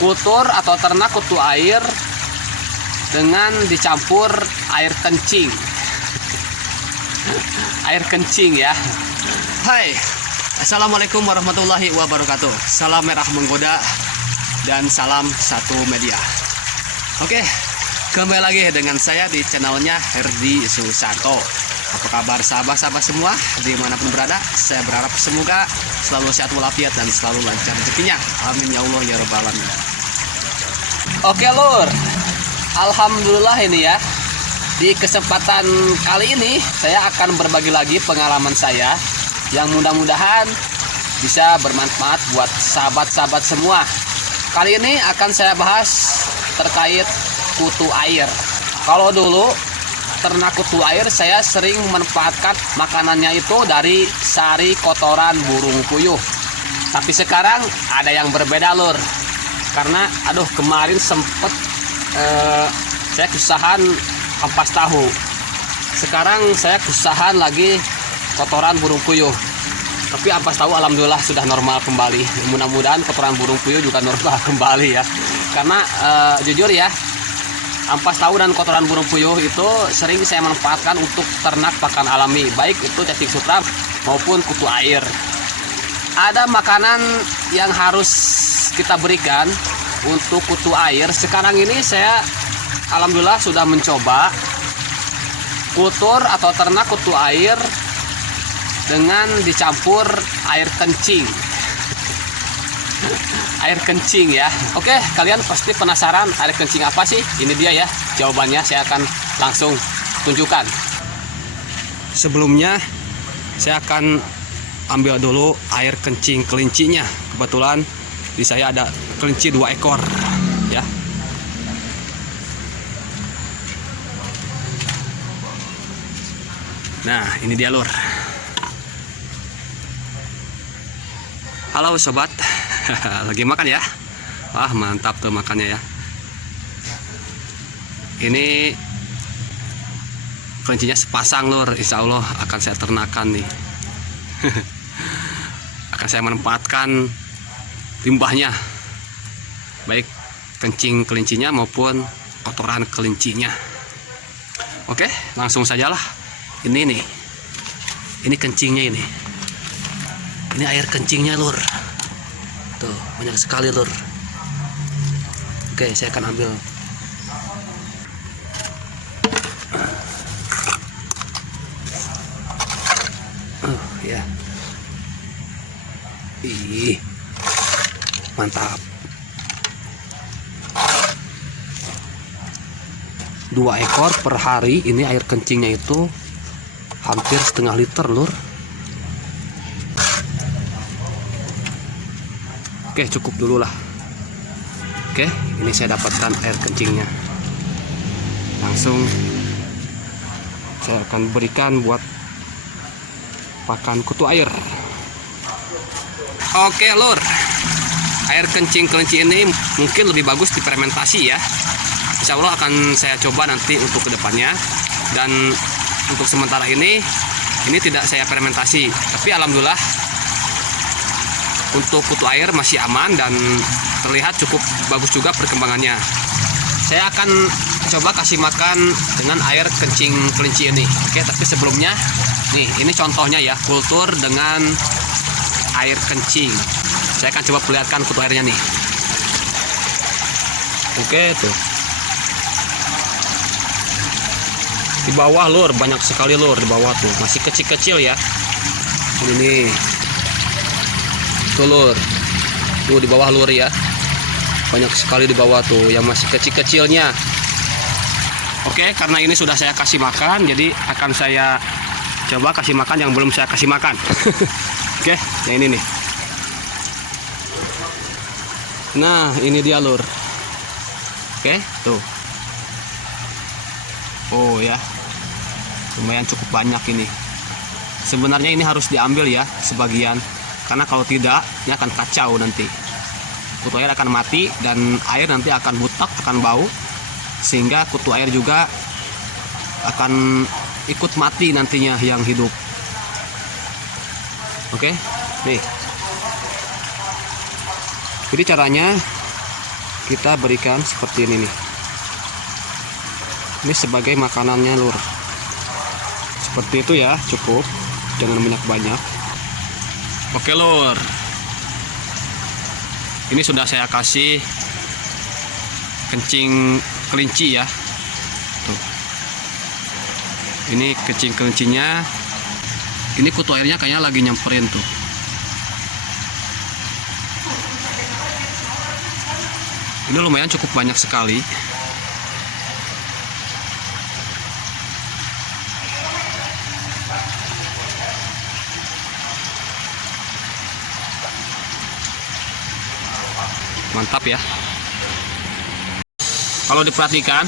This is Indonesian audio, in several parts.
kultur atau ternak kutu air dengan dicampur air kencing. Air kencing ya. Hai, assalamualaikum warahmatullahi wabarakatuh. Salam merah menggoda dan salam satu media. Oke, kembali lagi dengan saya di channelnya Herdi Susanto. Apa kabar sahabat-sahabat semua dimanapun berada? Saya berharap semoga selalu sehat walafiat dan selalu lancar rezekinya. Amin ya Allah ya rabbal alamin. Oke lur, alhamdulillah ini ya. Di kesempatan kali ini saya akan berbagi lagi pengalaman saya yang mudah-mudahan bisa bermanfaat buat sahabat-sahabat semua. Kali ini akan saya bahas terkait kutu air. Kalau dulu ternak kutu air saya sering memanfaatkan makanannya itu dari sari kotoran burung puyuh. Tapi sekarang ada yang berbeda lur. Karena aduh kemarin sempet saya kesusahan ampas tahu. Sekarang saya kesusahan lagi kotoran burung puyuh. Tapi ampas tahu alhamdulillah sudah normal kembali. Mudah-mudahan kotoran burung puyuh juga normal kembali ya. Karena jujur ya, ampas tahu dan kotoran burung puyuh itu sering saya manfaatkan untuk ternak pakan alami, baik itu cacing sutra maupun kutu air. Ada makanan yang harus kita berikan untuk kutu air. Sekarang ini saya alhamdulillah sudah mencoba kultur atau ternak kutu air dengan dicampur air kencing. Air kencing ya. Oke, kalian pasti penasaran air kencing apa sih? Ini dia ya jawabannya, saya akan langsung tunjukkan. Sebelumnya saya akan ambil dulu air kencing kelincinya. Kebetulan di saya ada kelinci 2 ekor ya. Nah, ini dia lur. Halo sobat. Lagi makan ya. Wah mantap tuh makannya ya. Ini kelincinya sepasang lur. Insya Allah akan saya ternakan nih. Akan saya manfaatkan limbahnya, baik kencing kelincinya maupun kotoran kelincinya. Oke, langsung sajalah. Ini nih, ini kencingnya ini air kencingnya lur. Tuh, banyak sekali lur. Oke, saya akan ambil. Ya. Ih. Mantap. 2 ekor per hari, ini air kencingnya itu hampir setengah liter lur. Oke, cukup dulu lah. Oke, ini saya dapatkan air kencingnya. Langsung saya akan berikan buat pakan kutu air. Oke lur, air kencing kelinci ini mungkin lebih bagus difermentasi ya. Insya Allah akan saya coba nanti untuk kedepannya. Dan untuk sementara ini tidak saya fermentasi. Tapi alhamdulillah untuk kutu air masih aman dan terlihat cukup bagus juga perkembangannya. Saya akan coba kasih makan dengan air kencing kelinci ini. Oke, tapi sebelumnya nih, ini contohnya ya, kultur dengan air kencing. Saya akan coba perlihatkan kutu airnya nih. Oke tuh. Di bawah lur, banyak sekali lur di bawah tuh. Masih kecil-kecil ya. Ini tuh lur. Tuh di bawah lur ya. Banyak sekali di bawah tuh yang masih kecil-kecilnya. Oke, karena ini sudah saya kasih makan, jadi akan saya coba kasih makan yang belum saya kasih makan. Oke, yang ini nih. Nah, ini dia lur. Oke, tuh. Oh ya. Lumayan cukup banyak ini. Sebenarnya ini harus diambil ya sebagian, karena kalau tidak ini akan kacau nanti. Kutu air akan mati dan air nanti akan butak, akan bau, sehingga kutu air juga akan ikut mati nantinya yang hidup. Oke, nih. Jadi caranya kita berikan seperti ini nih. Ini sebagai makanannya lur. Seperti itu ya, cukup, jangan banyak-banyak. Oke lur, ini sudah saya kasih kencing kelinci ya. Tuh. Ini kencing kelincinya. Ini kutu airnya kayaknya lagi nyamperin tuh. Ini lumayan cukup banyak sekali. Mantap ya. Kalau diperhatikan,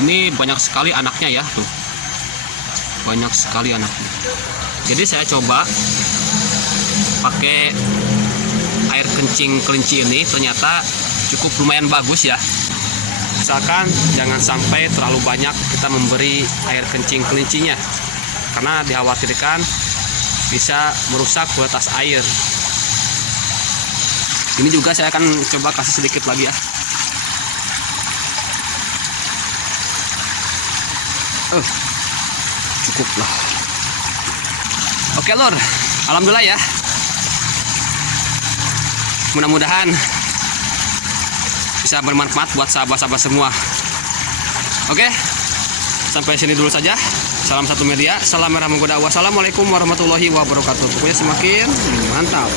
ini banyak sekali anaknya ya tuh. Banyak sekali anaknya. Jadi saya coba pakai air kencing kelinci ini, ternyata cukup lumayan bagus ya. Misalkan jangan sampai terlalu banyak kita memberi air kencing kelincinya, karena dikhawatirkan bisa merusak kualitas air. Ini juga saya akan coba kasih sedikit lagi ya. Cukup lah. Oke lor, alhamdulillah ya. Mudah-mudahan bisa bermanfaat buat sahabat-sahabat semua. Oke, sampai sini dulu saja. Salam satu media, salam merah menggoda. Wassalamualaikum warahmatullahi wabarakatuh. Pokoknya semakin mantap.